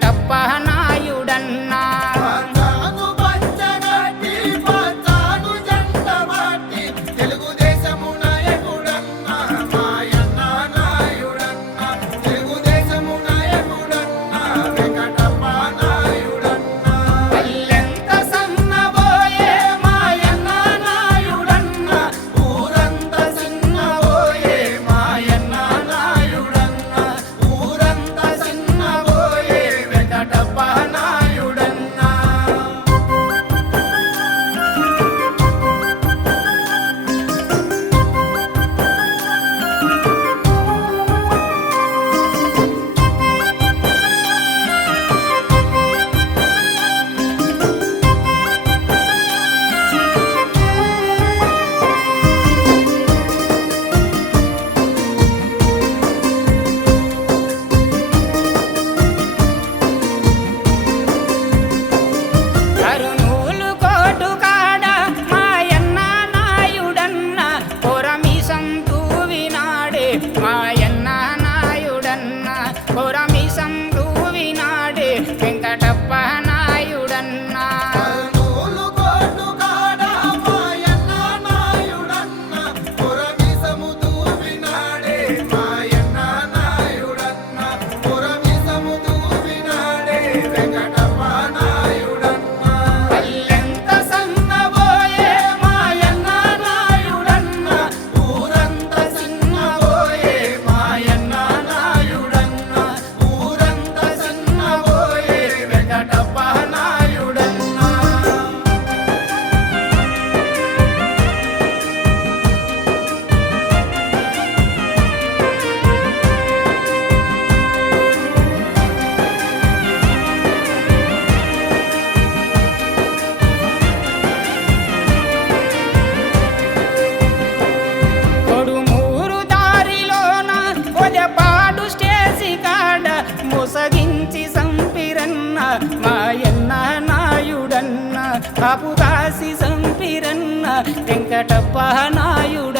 ಟಪ್ಪನ All right. మాయన్న నాయుడన్న కాపుదాసి సంపిరన్న వెంకటప్ప నాయుడ